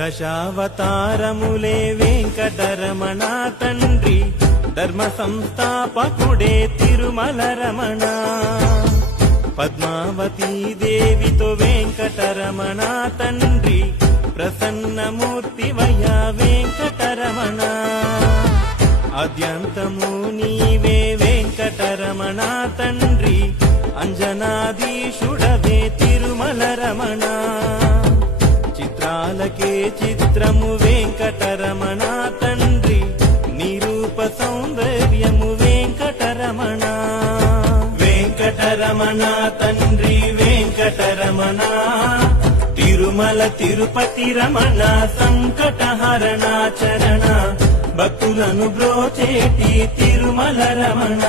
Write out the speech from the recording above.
దశావతారములే వెంకటరమణ తండ్రి, ధర్మ సంస్థాపకుడే తిరుమల రమణ. పద్మావతీ దేవితో వెంకటరమణ తండ్రి, ప్రసన్నమూర్తివయ వెంకటరమణ. ఆద్యంతము నీవే వెంకటరమణ తండ్రి, అంజనాధీశుడవే తిరుమల రమణ. చిత్రాలకే చిత్రము వెంకటరమణ తండ్రి, నిరూప సౌందర్యము వెంకటరమణ. వెంకటరమణ తండ్రి వెంకటరమణ, తిరుమల తిరుపతి రమణ, సంకటహరణ చరణ, భక్తులను బ్రోచేటి తిరుమల రమణ.